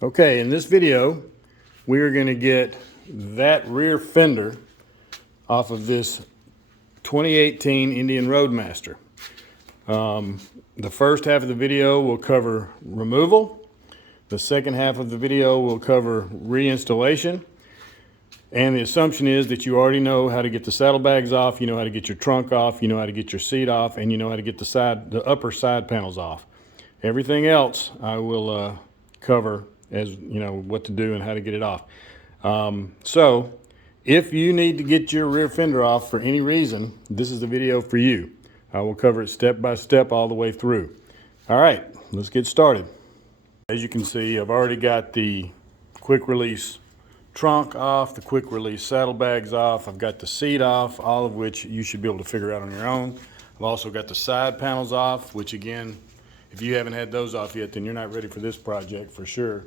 Okay, in this video, we are going to get that rear fender off of this 2018 Indian Roadmaster. The first half of the video will cover removal. The second half of the video will cover reinstallation. And the assumption is that you already know how to get the saddlebags off, you know how to get your trunk off, you know how to get your seat off, and you know how to get the upper side panels off. Everything else I will cover as you know what to do and how to get it off. So if you need to get your rear fender off for any reason, this is the video for you. I will cover it step by step all the way through. All right, let's get started. As you can see, I've already got the quick release trunk off, the quick release saddlebags off. I've got the seat off, all of which you should be able to figure out on your own. I've also got the side panels off, which again, if you haven't had those off yet, then you're not ready for this project for sure.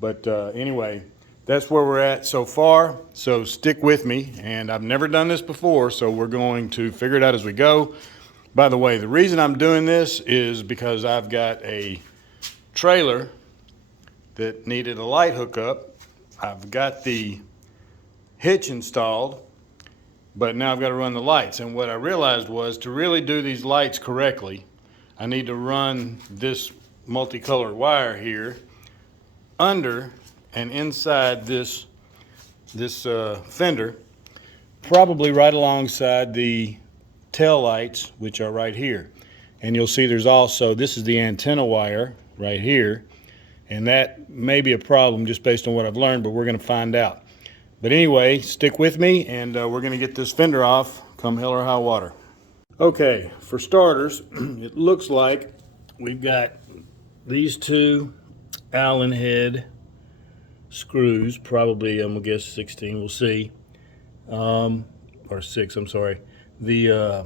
But anyway, that's where we're at so far. So stick with me. And I've never done this before, so we're going to figure it out as we go. By the way, the reason I'm doing this is because I've got a trailer that needed a light hookup. I've got the hitch installed, but now I've got to run the lights. And what I realized was to really do these lights correctly, I need to run this multicolored wire here under and inside this fender, probably right alongside the tail lights, which are right here. And you'll see there's also, this is the antenna wire right here, and that may be a problem just based on what I've learned, but we're going to find out. But anyway, stick with me, and we're going to get this fender off come hell or high water. Okay, for starters, it looks like we've got these two Allen head screws, probably I'm gonna guess 16, we'll see, or 6, I'm sorry. It's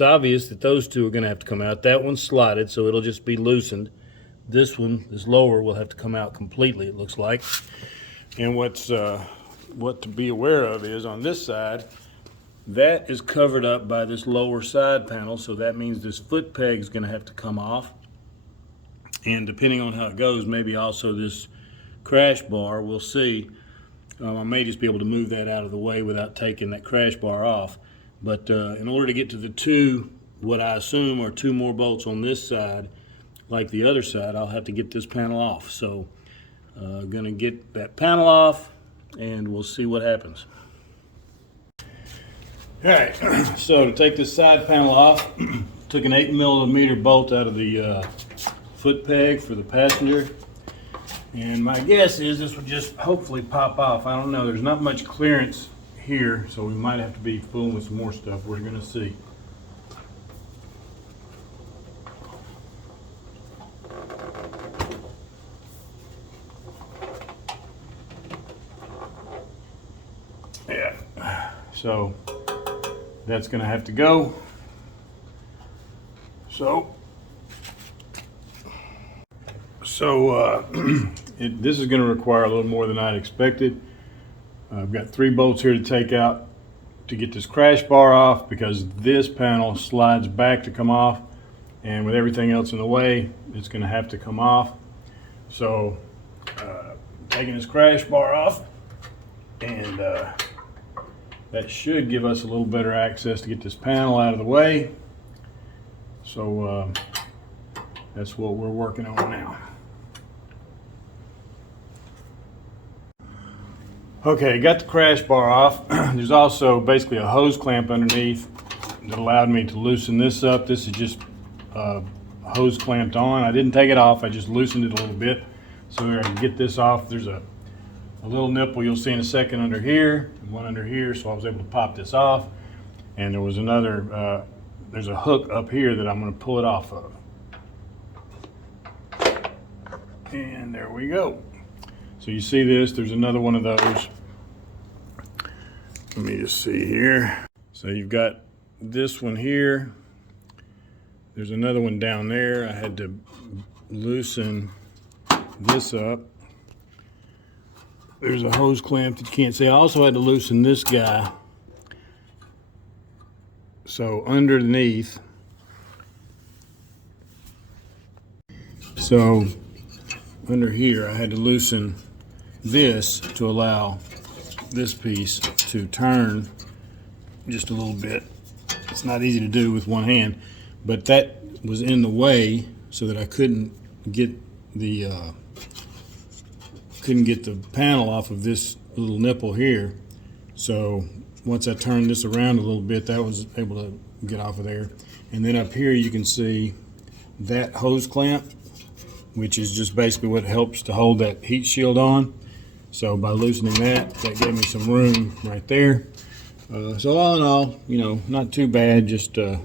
obvious that those two are gonna have to come out. That one's slotted, so it'll just be loosened. This one, this lower, will have to come out completely, it looks like. And what to be aware of is on this side, that is covered up by this lower side panel, so that means this foot peg is going to have to come off. And depending on how it goes, maybe also this crash bar, we'll see. I may just be able to move that out of the way without taking that crash bar off. But in order to get to the two, what I assume are two more bolts on this side, like the other side, I'll have to get this panel off. So I'm going to get that panel off and we'll see what happens. All right, so to take this side panel off, took an 8mm bolt out of the foot peg for the passenger. And my guess is this would just hopefully pop off. I don't know, there's not much clearance here, so we might have to be fooling with some more stuff. We're gonna see. Yeah, so that's going to have to go. So this is going to require a little more than I'd expected. I've got 3 bolts here to take out to get this crash bar off because this panel slides back to come off, and with everything else in the way, it's going to have to come off. So taking this crash bar off, and that should give us a little better access to get this panel out of the way. So that's what we're working on now. Okay, got the crash bar off. There's also basically a hose clamp underneath that allowed me to loosen this up. This is just hose clamped on. I didn't take it off, I just loosened it a little bit so I can get this off. There's a little nipple you'll see in a second under here, and one under here, so I was able to pop this off. And there was another, there's a hook up here that I'm going to pull it off of. And there we go. So you see this, there's another one of those. Let me just see here. So you've got this one here. There's another one down there. I had to loosen this up. There's a hose clamp that you can't see. I also had to loosen this guy. So underneath. So under here, I had to loosen this to allow this piece to turn just a little bit. It's not easy to do with one hand, but that was in the way so that I couldn't get the panel off of this little nipple here. So once I turned this around a little bit, that was able to get off of there. And then up here you can see that hose clamp, which is just basically what helps to hold that heat shield on. So by loosening that gave me some room right there. So all in all, you know, not too bad, just you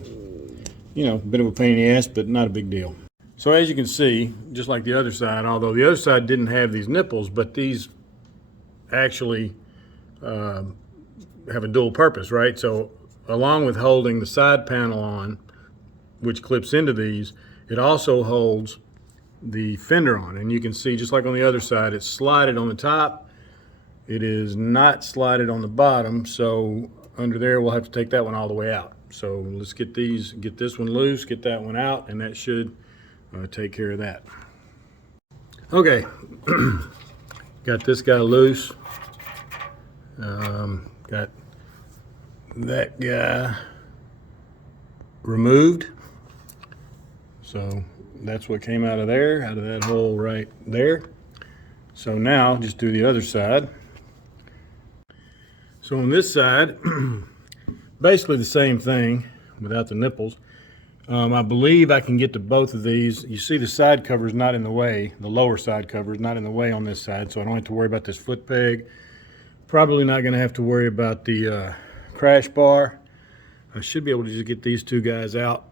know, a bit of a pain in the ass, but not a big deal. So as you can see, just like the other side, although the other side didn't have these nipples, but these actually have a dual purpose, right? So along with holding the side panel on, which clips into these, it also holds the fender on. And you can see, just like on the other side, it's slided on the top. It is not slided on the bottom, so under there we'll have to take that one all the way out. So let's get this one loose, get that one out, and that should take care of that. Okay, got this guy loose. Got that guy removed. So that's what came out of there, out of that hole right there. So now just do the other side. So on this side, basically the same thing without the nipples. I believe I can get to both of these. You see the side cover is not in the way. The lower side cover is not in the way on this side, so I don't have to worry about this foot peg. Probably not going to have to worry about the crash bar. I should be able to just get these two guys out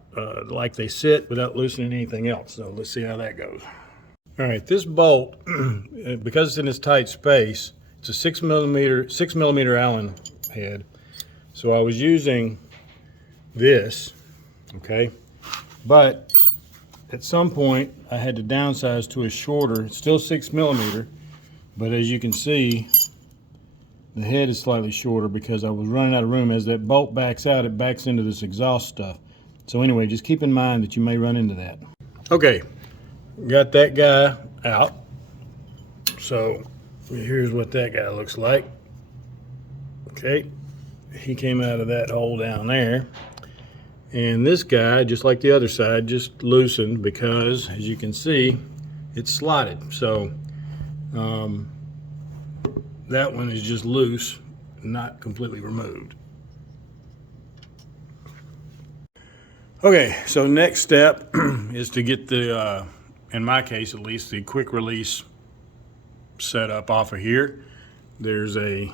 like they sit without loosening anything else. So let's see how that goes. All right, this bolt, because it's in this tight space, it's a 6 millimeter Allen head. So I was using this, okay? But at some point I had to downsize to a shorter, it's still 6 millimeter, but as you can see, the head is slightly shorter because I was running out of room. As that bolt backs out, it backs into this exhaust stuff. So anyway, just keep in mind that you may run into that. Okay, got that guy out. So here's what that guy looks like. Okay, he came out of that hole down there. And this guy, just like the other side, just loosened because, as you can see, it's slotted. So that one is just loose, not completely removed. Okay, so next step is to get the, in my case at least, the quick release set up off of here. There's a,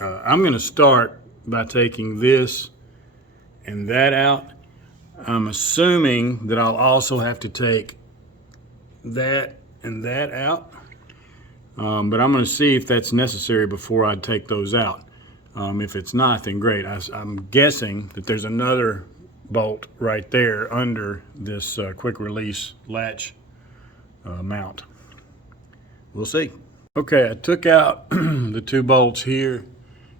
I'm going to start by taking this and that out. I'm assuming that I'll also have to take that and that out. But I'm going to see if that's necessary before I take those out. If it's not, then great. I'm guessing that there's another bolt right there under this quick release latch mount. We'll see. Okay, I took out the two bolts here,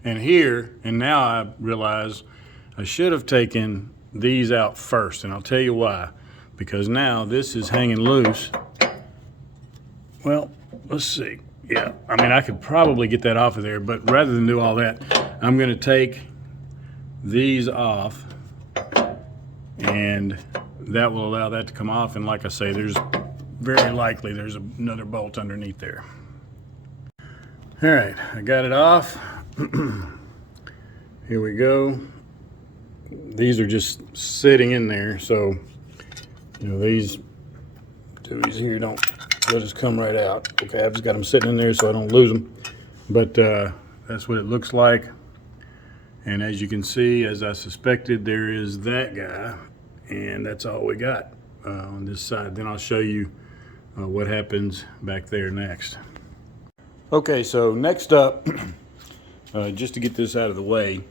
and now I realize I should have taken these out first, and I'll tell you why. Because now this is hanging loose. Well, let's see. Yeah, I mean, I could probably get that off of there, but rather than do all that, I'm going to take these off, and that will allow that to come off. And like I say, there's very likely there's another bolt underneath there. All right, I got it off. Here we go. These are just sitting in there, so you know these here they'll just come right out. Okay, I've just got them sitting in there so I don't lose them. But that's what it looks like. And as you can see, as I suspected, there is that guy, and that's all we got on this side. Then I'll show you what happens back there next. Okay, so next up, just to get this out of the way,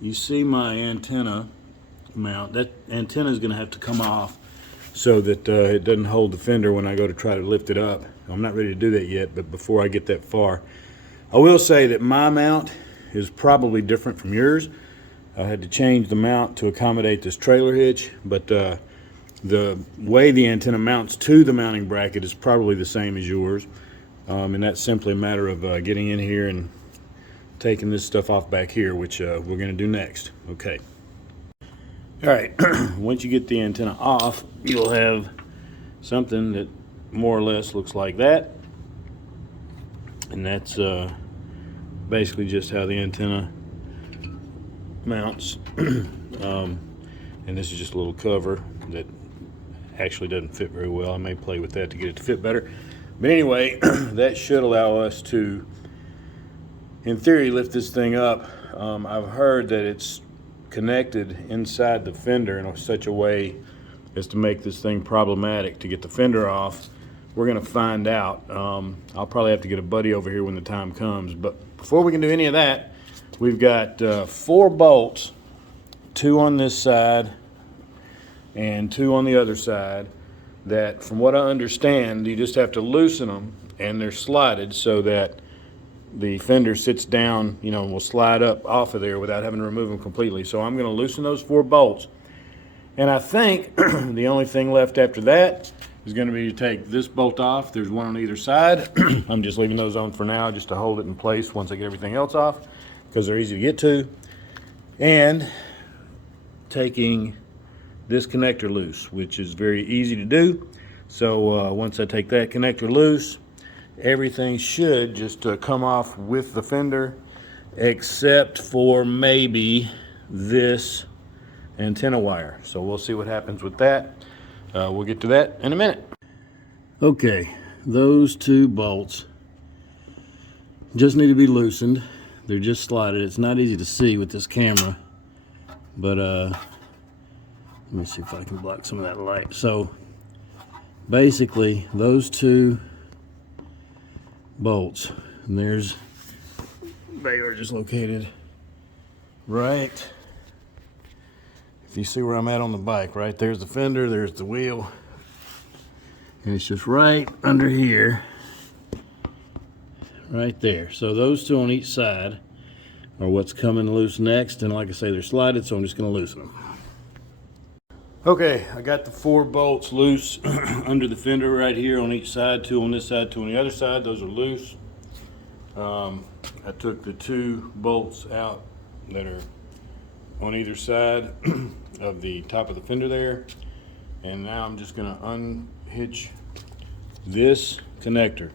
you see my antenna mount. That antenna is going to have to come off so that it doesn't hold the fender when I go to try to lift it up. I'm not ready to do that yet, but before I get that far, I will say that my mount is probably different from yours. I had to change the mount to accommodate this trailer hitch, but The way the antenna mounts to the mounting bracket is probably the same as yours, and that's simply a matter of getting in here and taking this stuff off back here, which we're going to do next. Okay. All right. Once you get the antenna off, you'll have something that more or less looks like that, and that's basically just how the antenna mounts. And this is just a little cover that actually doesn't fit very well. I may play with that to get it to fit better. But anyway, that should allow us to, in theory, lift this thing up. I've heard that it's connected inside the fender in such a way as to make this thing problematic to get the fender off. We're going to find out. I'll probably have to get a buddy over here when the time comes. But before we can do any of that, we've got 4 bolts, 2 on this side and 2 on the other side, that, from what I understand, you just have to loosen them, and they're slided so that the fender sits down, you know, will slide up off of there without having to remove them completely. So I'm going to loosen those 4 bolts, and I think the only thing left after that is going to be to take this bolt off. There's one on either side. I'm just leaving those on for now just to hold it in place once I get everything else off, because they're easy to get to. And taking this connector loose, which is very easy to do. So once I take that connector loose, everything should just come off with the fender, except for maybe this antenna wire. So we'll see what happens with that. We'll get to that in a minute. Okay, those 2 bolts just need to be loosened. They're just slotted. It's not easy to see with this camera, but let me see if I can block some of that light. So basically those 2 bolts, and they are just located right, if you see where I'm at on the bike, right there's the fender, there's the wheel, and it's just right under here, right there. So those 2 on each side are what's coming loose next, and like I say, they're slided, so I'm just going to loosen them. Okay, I got the 4 bolts loose under the fender right here on each side, 2 on this side, 2 on the other side. Those are loose. I took the 2 bolts out that are on either side of the top of the fender there, and now I'm just going to unhitch this connector.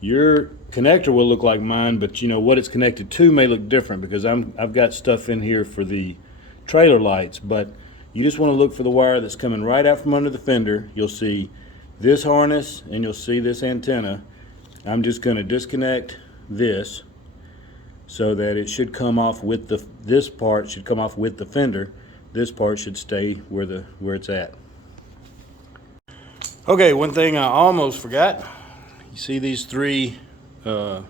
Your connector will look like mine, but you know what it's connected to may look different, because I've got stuff in here for the trailer lights, but you just want to look for the wire that's coming right out from under the fender. You'll see this harness and you'll see this antenna. I'm just going to disconnect this so that it should come off with this part should come off with the fender. This part should stay where it's at. Okay, one thing I almost forgot. You see these 3 panel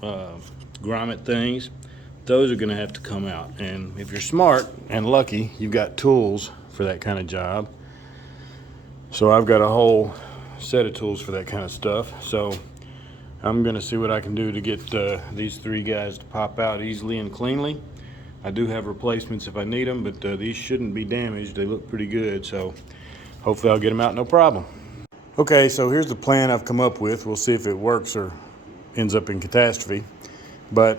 grommet things? Those are going to have to come out, and if you're smart and lucky, you've got tools for that kind of job. So I've got a whole set of tools for that kind of stuff. So I'm going to see what I can do to get these 3 guys to pop out easily and cleanly. I do have replacements if I need them, but these shouldn't be damaged. They look pretty good, so hopefully I'll get them out no problem. Okay, so here's the plan I've come up with. We'll see if it works or ends up in catastrophe. But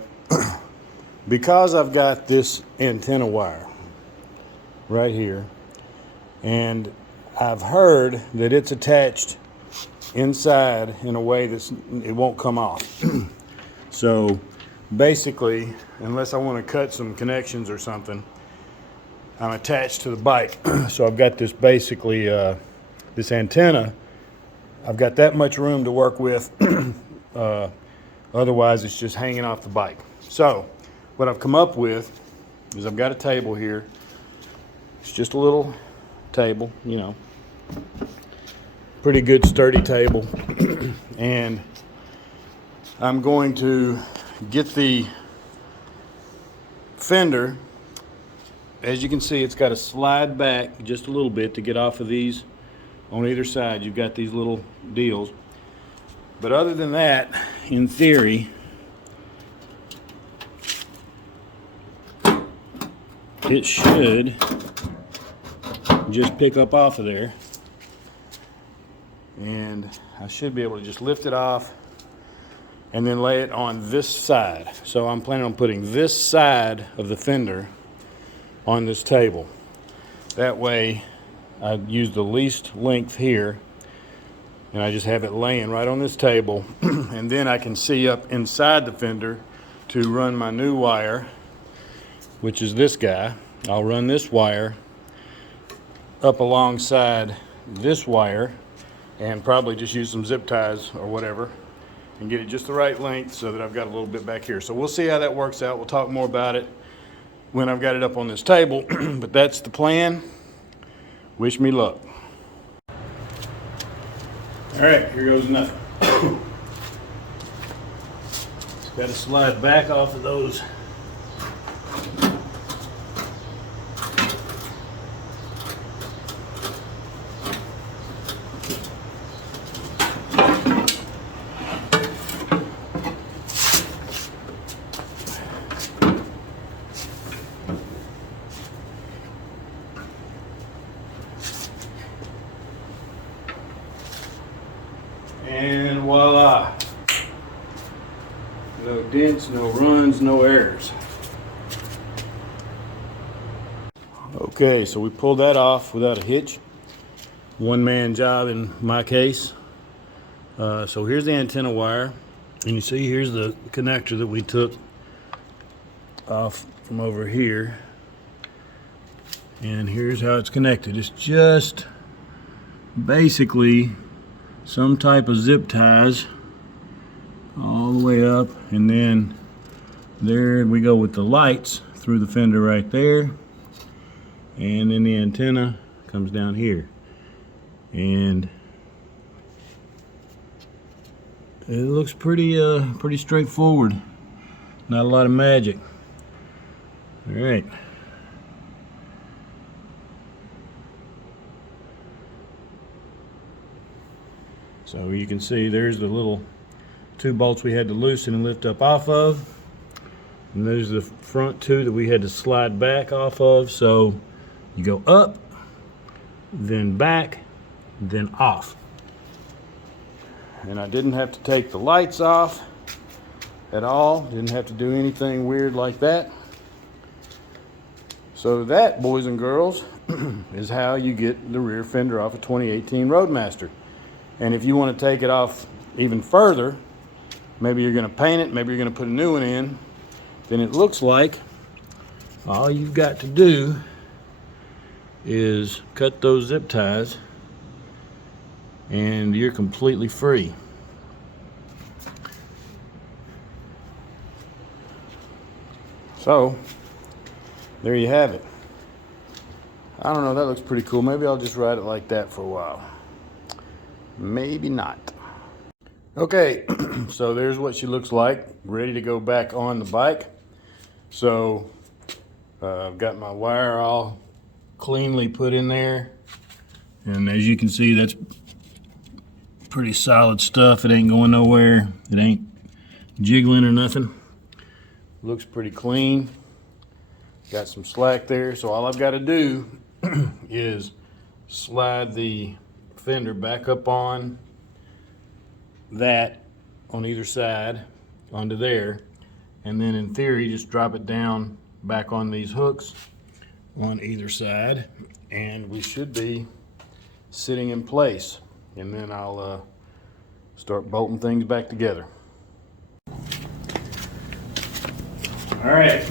because I've got this antenna wire right here, and I've heard that it's attached inside in a way that it won't come off. So basically, unless I want to cut some connections or something, I'm attached to the bike. So I've got this basically, this antenna, I've got that much room to work with. Otherwise it's just hanging off the bike. So what I've come up with is I've got a table here. It's just a little table, you know, pretty good sturdy table. And I'm going to get the fender. As you can see, it's got to slide back just a little bit to get off of these. On either side, you've got these little deals. But other than that, in theory, it should just pick up off of there. And I should be able to just lift it off and then lay it on this side. So I'm planning on putting this side of the fender on this table. That way I use the least length here, and I just have it laying right on this table. And then I can see up inside the fender to run my new wire, which is this guy. I'll run this wire up alongside this wire and probably just use some zip ties or whatever and get it just the right length so that I've got a little bit back here. So we'll see how that works out. We'll talk more about it when I've got it up on this table. But that's the plan. Wish me luck. All right, here goes nothing. Just got to slide back off of those. And voila. No dents, no runs, no errors. Okay, so we pulled that off without a hitch. One-man job in my case. So here's the antenna wire. And you see here's the connector that we took off from over here. And here's how it's connected. It's just basically some type of zip ties all the way up, and then there we go with the lights through the fender right there, and then the antenna comes down here, and it looks pretty straightforward. Not a lot of magic. All right. So you can see there's the little 2 bolts we had to loosen and lift up off of. And there's the front 2 that we had to slide back off of. So you go up, then back, then off. And I didn't have to take the lights off at all. Didn't have to do anything weird like that. So that, boys and girls, is how you get the rear fender off a 2018 Roadmaster. And if you want to take it off even further, maybe you're going to paint it, maybe you're going to put a new one in, then it looks like all you've got to do is cut those zip ties and you're completely free. So there you have it. I don't know, that looks pretty cool. Maybe I'll just ride it like that for a while. Maybe not. Okay, so there's what she looks like, ready to go back on the bike. So I've got my wire all cleanly put in there, and as you can see, that's pretty solid stuff. It ain't going nowhere. It ain't jiggling or nothing. Looks pretty clean. Got some slack there, so all I've got to do is slide the fender back up on that on either side onto there, and then in theory just drop it down back on these hooks on either side, and we should be sitting in place, and then I'll start bolting things back together. All right.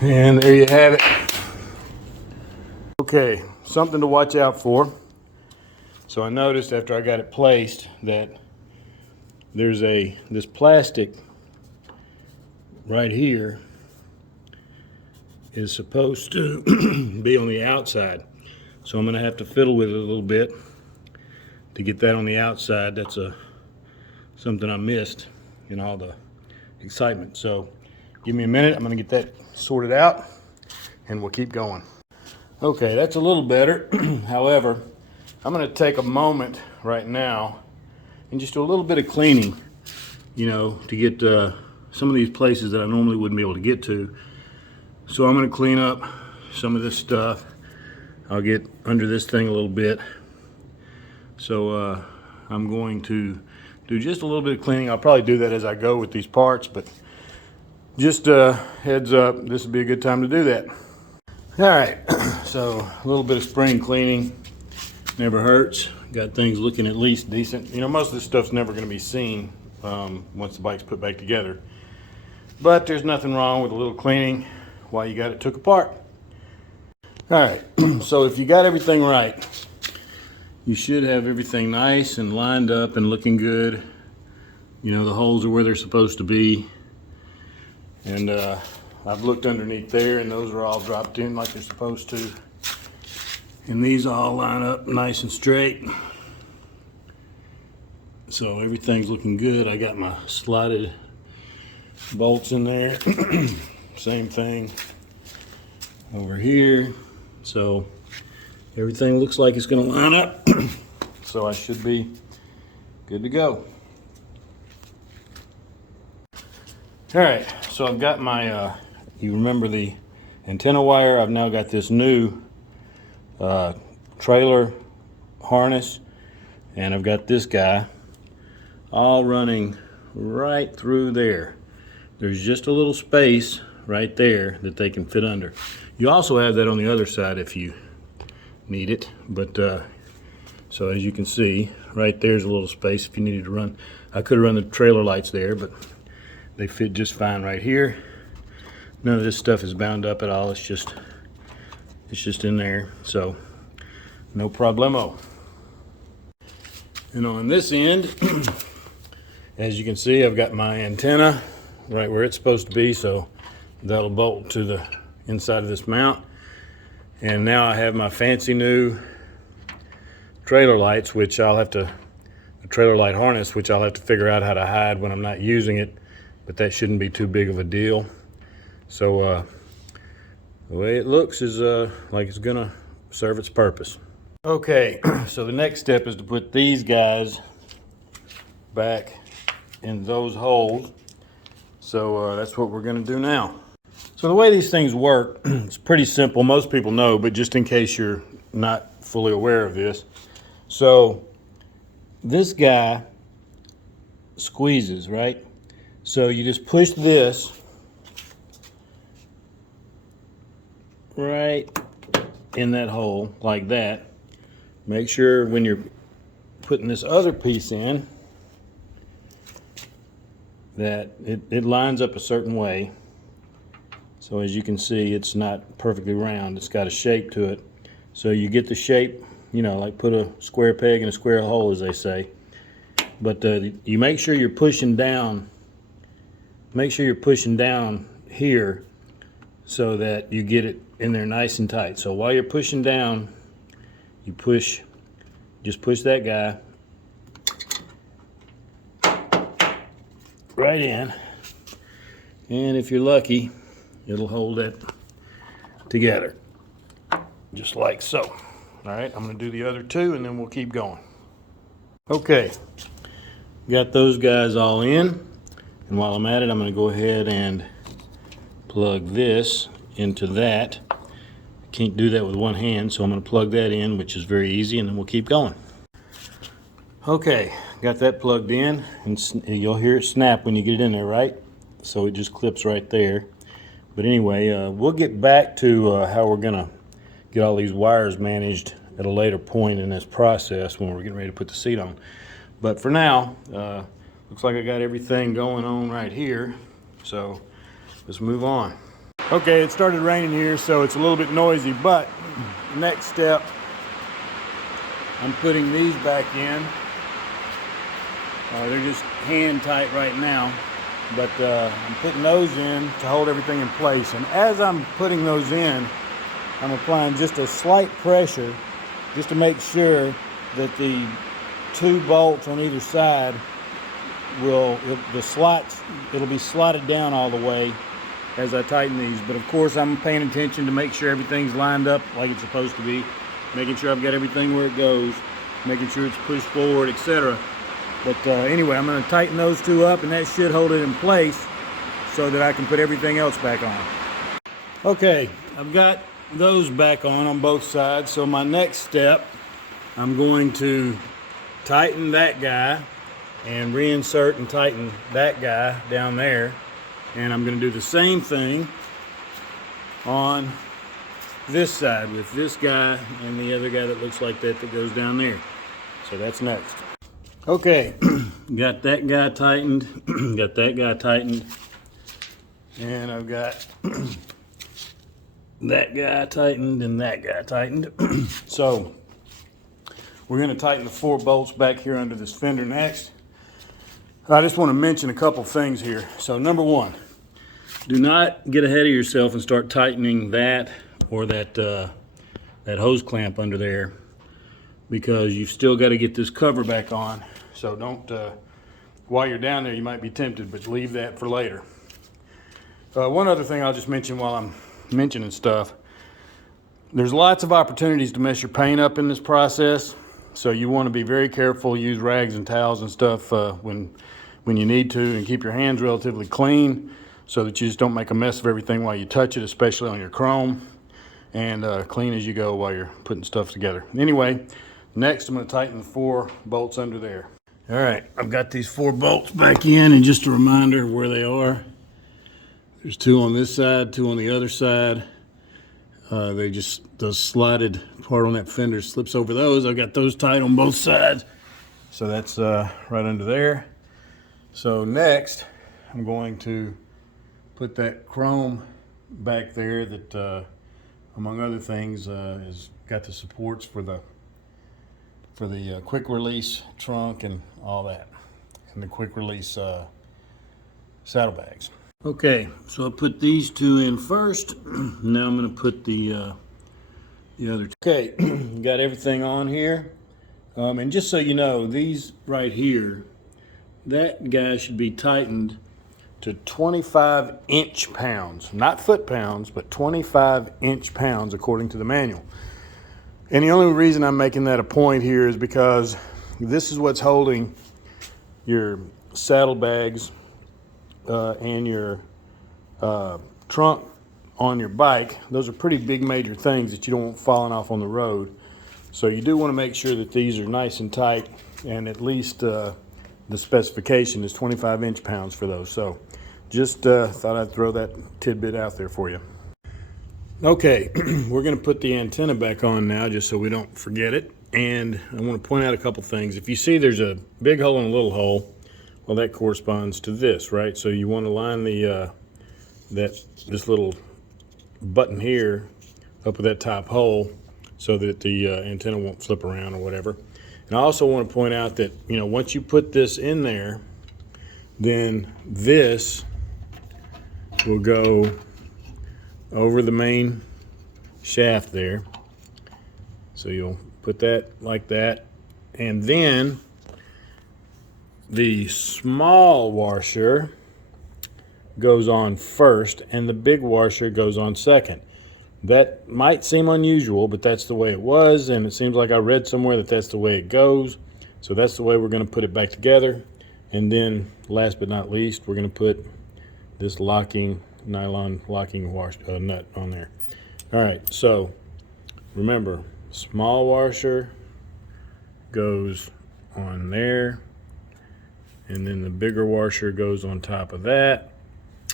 And there you have it. Okay, something to watch out for. So I noticed after I got it placed that there's this plastic right here is supposed to be on the outside. So I'm going to have to fiddle with it a little bit to get that on the outside. That's something I missed in all the excitement. So give me a minute. I'm going to get that sorted out and we'll keep going. Okay, that's a little better. However, I'm going to take a moment right now and just do a little bit of cleaning, to get some of these places that I normally wouldn't be able to get to. So I'm going to clean up some of this stuff. I'll get under this thing a little bit. So I'm going to do just a little bit of cleaning. I'll probably do that as I go with these parts, but just heads up, this would be a good time to do that. All right, so a little bit of spring cleaning never hurts. Got things looking at least decent. Most of this stuff's never going to be seen once the bike's put back together. But there's nothing wrong with a little cleaning while you got it took apart. All right, so if you got everything right, you should have everything nice and lined up and looking good. The holes are where they're supposed to be. And I've looked underneath there and those are all dropped in like they're supposed to. And these all line up nice and straight. So everything's looking good. I got my slotted bolts in there. Same thing over here. So everything looks like it's going to line up. So I should be good to go. All right, so I've got my, you remember the antenna wire? I've now got this new trailer harness, and I've got this guy all running right through there. There's just a little space right there that they can fit under. You also have that on the other side if you need it, but so as you can see, right there's a little space if you needed to run. I could have run the trailer lights there, but they fit just fine right here. None of this stuff is bound up at all. It's just in there, so no problemo. And on this end, as you can see, I've got my antenna right where it's supposed to be, so that'll bolt to the inside of this mount. And now I have my fancy new trailer lights, which I'll have to, a trailer light harness, which I'll have to figure out how to hide when I'm not using it, but that shouldn't be too big of a deal. So the way it looks is like it's gonna serve its purpose. Okay, so the next step is to put these guys back in those holes. So that's what we're gonna do now. So the way these things work, it's pretty simple. Most people know, but just in case you're not fully aware of this. So this guy squeezes, right? So you just push this right in that hole like that. Make sure when you're putting this other piece in that it lines up a certain way. So as you can see, it's not perfectly round. It's got a shape to it. So you get the shape, like put a square peg in a square hole, as they say. But you make sure you're pushing down. Make sure you're pushing down here so that you get it in there nice and tight. So while you're pushing down, you just push that guy right in. And if you're lucky, it'll hold it together, just like so. All right, I'm gonna do the other two and then we'll keep going. Okay, got those guys all in. And while I'm at it, I'm gonna go ahead and plug this into that. Can't do that with one hand, so I'm going to plug that in, which is very easy, and then we'll keep going. Okay, got that plugged in, and you'll hear it snap when you get it in there, right? So it just clips right there. But anyway, we'll get back to how we're going to get all these wires managed at a later point in this process when we're getting ready to put the seat on. But for now, looks like I got everything going on right here. So let's move on. Okay, it started raining here, so it's a little bit noisy, but next step, I'm putting these back in. They're just hand tight right now, but I'm putting those in to hold everything in place. And as I'm putting those in, I'm applying just a slight pressure just to make sure that the 2 bolts on either side it'll be slotted down all the way as I tighten these. But of course I'm paying attention to make sure everything's lined up like it's supposed to be, making sure I've got everything where it goes, making sure it's pushed forward, etc. But anyway, I'm going to tighten those 2 up, and that should hold it in place so that I can put everything else back on. Okay, I've got those back on both sides. So my next step, I'm going to tighten that guy and reinsert and tighten that guy down there. And I'm going to do the same thing on this side with this guy and the other guy that looks like that goes down there. So that's next. Okay, got that guy tightened, got that guy tightened, and I've got that guy tightened and that guy tightened. So we're going to tighten the 4 bolts back here under this fender next. I just want to mention a couple things here. So number 1, do not get ahead of yourself and start tightening that or that hose clamp under there, because you've still got to get this cover back on. So don't, while you're down there, you might be tempted, but leave that for later. One other thing I'll just mention while I'm mentioning stuff. There's lots of opportunities to mess your paint up in this process. So you want to be very careful, use rags and towels and stuff when you need to, and keep your hands relatively clean so that you just don't make a mess of everything while you touch it, especially on your chrome, and clean as you go while you're putting stuff together. Anyway, next I'm going to tighten the 4 bolts under there. All right, I've got these 4 bolts back in, and just a reminder of where they are. There's 2 on this side, 2 on the other side. The slotted part on that fender slips over those. I've got those tight on both sides. So that's right under there. So next, I'm going to put that chrome back there that, among other things, has got the supports for the quick release trunk and all that, and the quick release saddlebags. Okay, so I put these 2 in first. Now I'm going to put the other 2. Okay, got everything on here. And just so you know, these right here, that guy should be tightened to 25 inch-pounds, not foot-pounds, but 25 inch-pounds according to the manual. And the only reason I'm making that a point here is because this is what's holding your saddlebags and your trunk on your bike. Those are pretty big major things that you don't want falling off on the road. So you do want to make sure that these are nice and tight, and at least the specification is 25 inch-pounds for those. So just thought I'd throw that tidbit out there for you. Okay, we're going to put the antenna back on now just so we don't forget it. And I want to point out a couple things. If you see there's a big hole and a little hole, well, that corresponds to this, right? So you want to line this little button here up with that top hole so that the antenna won't flip around or whatever. And I also want to point out that, you know, once you put this in there, then this will go over the main shaft there. So you'll put that like that, and then the small washer goes on first and the big washer goes on second. That might seem unusual, but that's the way it was, and it seems like I read somewhere that that's the way it goes. So that's the way we're going to put it back together. And then last but not least, we're going to put this nylon locking nut on there. All right, so remember, small washer goes on there, and then the bigger washer goes on top of that,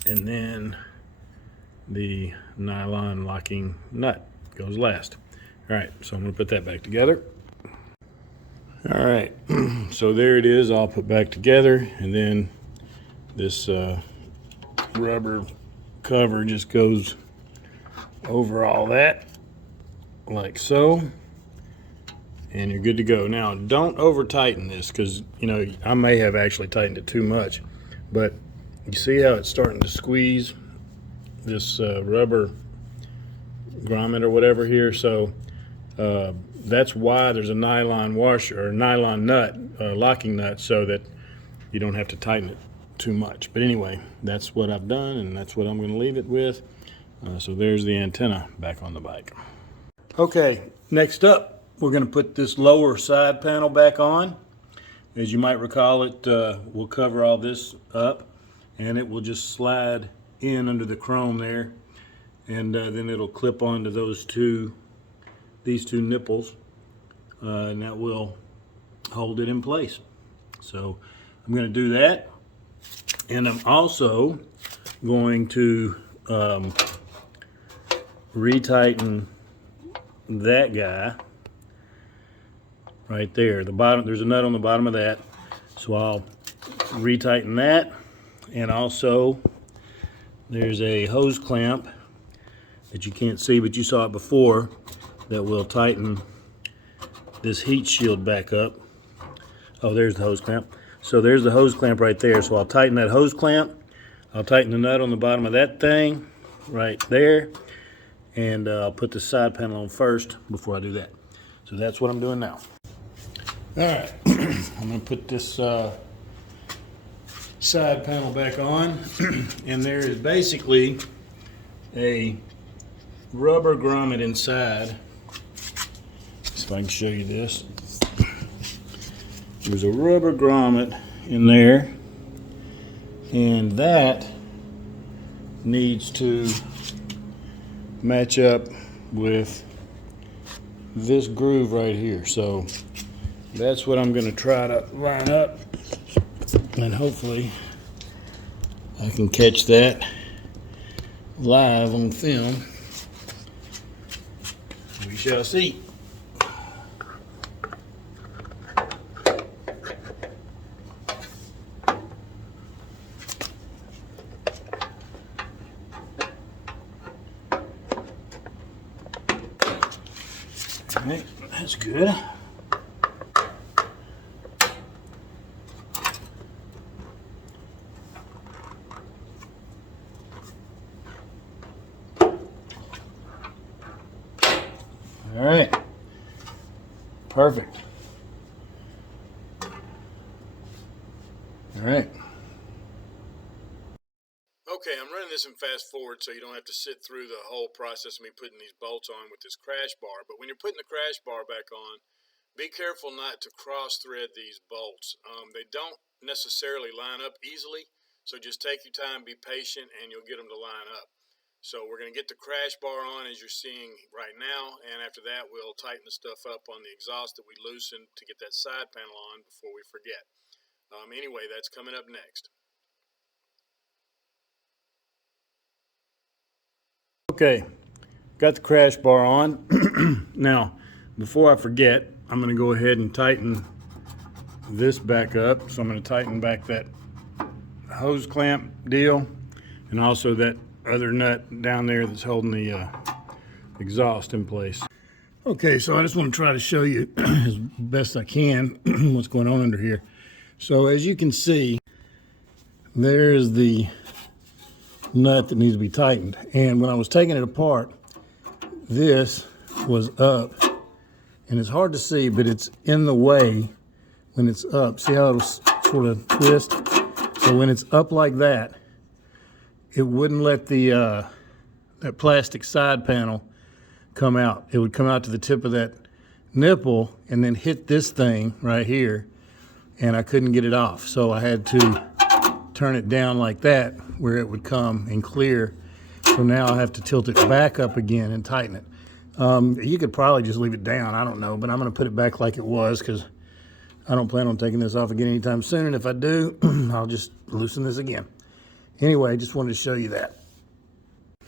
and then the nylon locking nut goes last. All right, so I'm going to put that back together. All right, so there it is all put back together, and then this rubber cover just goes over all that like so, and you're good to go. Now don't over tighten this, because you know I may have actually tightened it too much, but you see how it's starting to squeeze this rubber grommet or whatever here. So that's why there's a nylon washer or nylon nut, locking nut, so that you don't have to tighten it too much. But anyway, that's what I've done, and that's what I'm going to leave it with. So there's the antenna back on the bike. Okay, next up, we're going to put this lower side panel back on. As you might recall, it will cover all this up, and it will just slide in under the chrome there, and then it'll clip onto these two nipples, and that will hold it in place. So I'm going to do that, and I'm also going to retighten that guy right there. The bottom, there's a nut on the bottom of that, so I'll retighten that. And also there's a hose clamp that you can't see, but you saw it before, that will tighten this heat shield back up. Oh, there's the hose clamp. So there's the hose clamp right there. So I'll tighten that hose clamp. I'll tighten the nut on the bottom of that thing right there, and I'll put the side panel on first before I do that. So that's what I'm doing now. All right, I'm going to put this side panel back on, and there is basically a rubber grommet inside. See if I can show you this. There's a rubber grommet in there, and that needs to match up with this groove right here. So that's what I'm going to try to line up, and hopefully I can catch that live on film. We shall see. Okay, that's good. All right, perfect. All right. Okay, I'm running this in fast forward so you don't have to sit through the whole process of me putting these bolts on with this crash bar. But when you're putting the crash bar back on, be careful not to cross thread these bolts. They don't necessarily line up easily, so just take your time, be patient, and you'll get them to line up. So we're going to get the crash bar on as you're seeing right now, and after that we'll tighten the stuff up on the exhaust that we loosened to get that side panel on before we forget. Anyway, that's coming up next. Okay, got the crash bar on. Now, before I forget, I'm going to go ahead and tighten this back up. So I'm going to tighten back that hose clamp deal, and also that other nut down there that's holding the exhaust in place. Okay, so I just want to try to show you as best I can what's going on under here. So as you can see, there's the nut that needs to be tightened, and when I was taking it apart, this was up, and it's hard to see, but it's in the way when it's up. See how it'll sort of twist? So when it's up like that, it wouldn't let the that plastic side panel come out. It would come out to the tip of that nipple and then hit this thing right here, and I couldn't get it off. So I had to turn it down like that where it would come and clear. So now I have to tilt it back up again and tighten it. You could probably just leave it down, I don't know, but I'm going to put it back like it was because I don't plan on taking this off again anytime soon, and if I do, I'll just loosen this again. Anyway, I just wanted to show you that.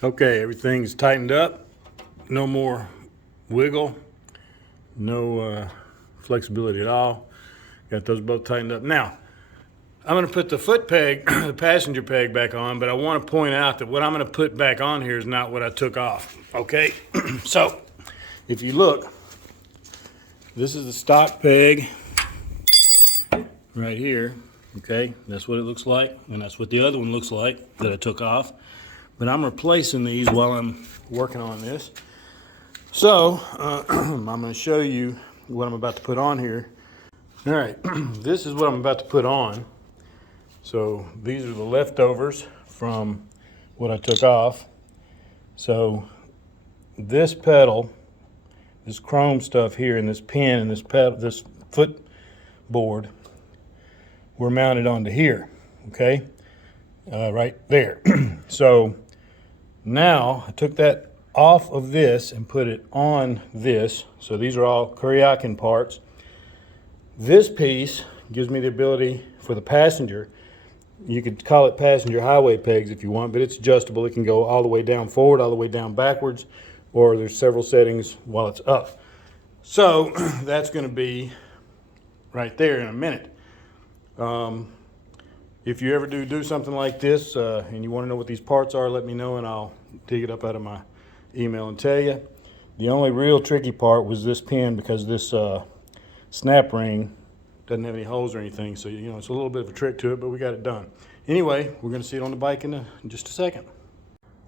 Okay, everything's tightened up. No more wiggle, no flexibility at all. Got those both tightened up. Now, I'm going to put the foot peg, the passenger peg back on, but I want to point out that what I'm going to put back on here is not what I took off, okay? So, if you look, this is the stock peg right here, okay? That's what it looks like, and that's what the other one looks like that I took off. But I'm replacing these while I'm working on this. So, I'm going to show you what I'm about to put on here. All right, this is what I'm about to put on. So these are the leftovers from what I took off. So this pedal, this chrome stuff here, and this pin and this pedal, this foot board, were mounted onto here, okay? Right there. So now I took that off of this and put it on this. So these are all Kuryakin parts. This piece gives me the ability for the passenger, you could call it passenger highway pegs if you want, but it's adjustable. It can go all the way down forward, all the way down backwards, or there's several settings while it's up. So that's going to be right there in a minute. If you ever do something like this and you want to know what these parts are, let me know and I'll dig it up out of my email and tell you. The only real tricky part was this pin, because this snap ring doesn't have any holes or anything, so you know it's a little bit of a trick to it, but we got it done. Anyway, we're going to see it on the bike in just a second.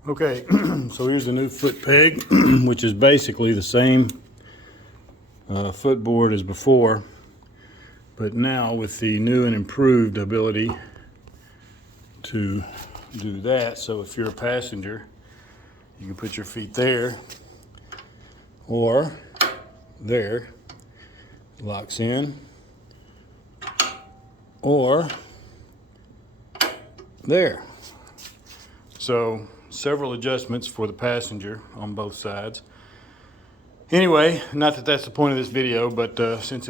Okay, so here's the new foot peg, which is basically the same footboard as before, but now with the new and improved ability to do that. So if you're a passenger, you can put your feet there or there, locks in, or there. So several adjustments for the passenger on both sides. Anyway, not that that's the point of this video, but since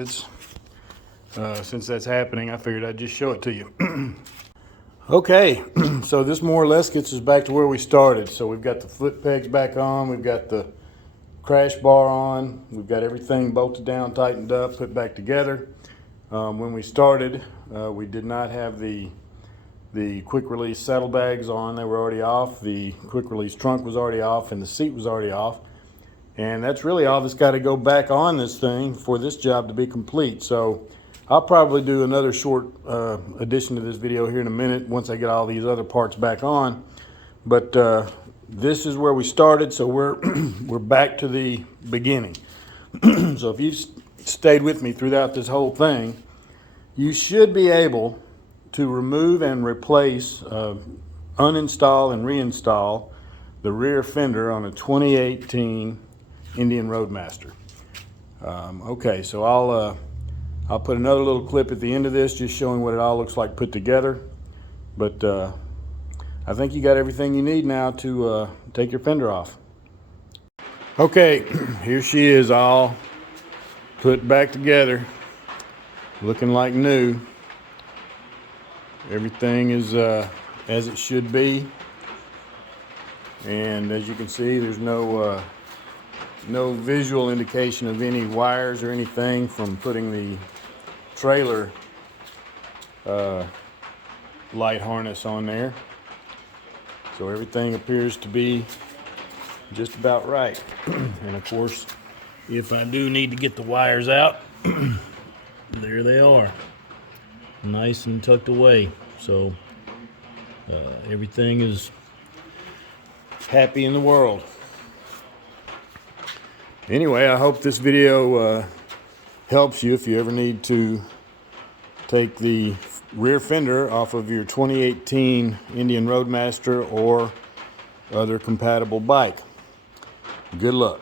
that's happening, I figured I'd just show it to you. Okay, so this more or less gets us back to where we started. So we've got the foot pegs back on, we've got the crash bar on, we've got everything bolted down, tightened up, put back together. When we started, we did not have the quick release saddlebags on. They were already off. The quick release trunk was already off, and the seat was already off. And that's really all that's got to go back on this thing for this job to be complete. So I'll probably do another short addition to this video here in a minute once I get all these other parts back on. But this is where we started, so we're we're back to the beginning. So if you've stayed with me throughout this whole thing, you should be able to remove and replace, uninstall and reinstall the rear fender on a 2018 Indian Roadmaster. Okay, so I'll put another little clip at the end of this just showing what it all looks like put together. But I think you got everything you need now to take your fender off. Okay, here she is, all put back together, looking like new. Everything is as it should be, and as you can see, there's no visual indication of any wires or anything from putting the trailer light harness on there. So everything appears to be just about right. And of course, if I do need to get the wires out, there they are, nice and tucked away. So everything is happy in the world. Anyway, I hope this video helps you if you ever need to take the rear fender off of your 2018 Indian Roadmaster or other compatible bike. Good luck.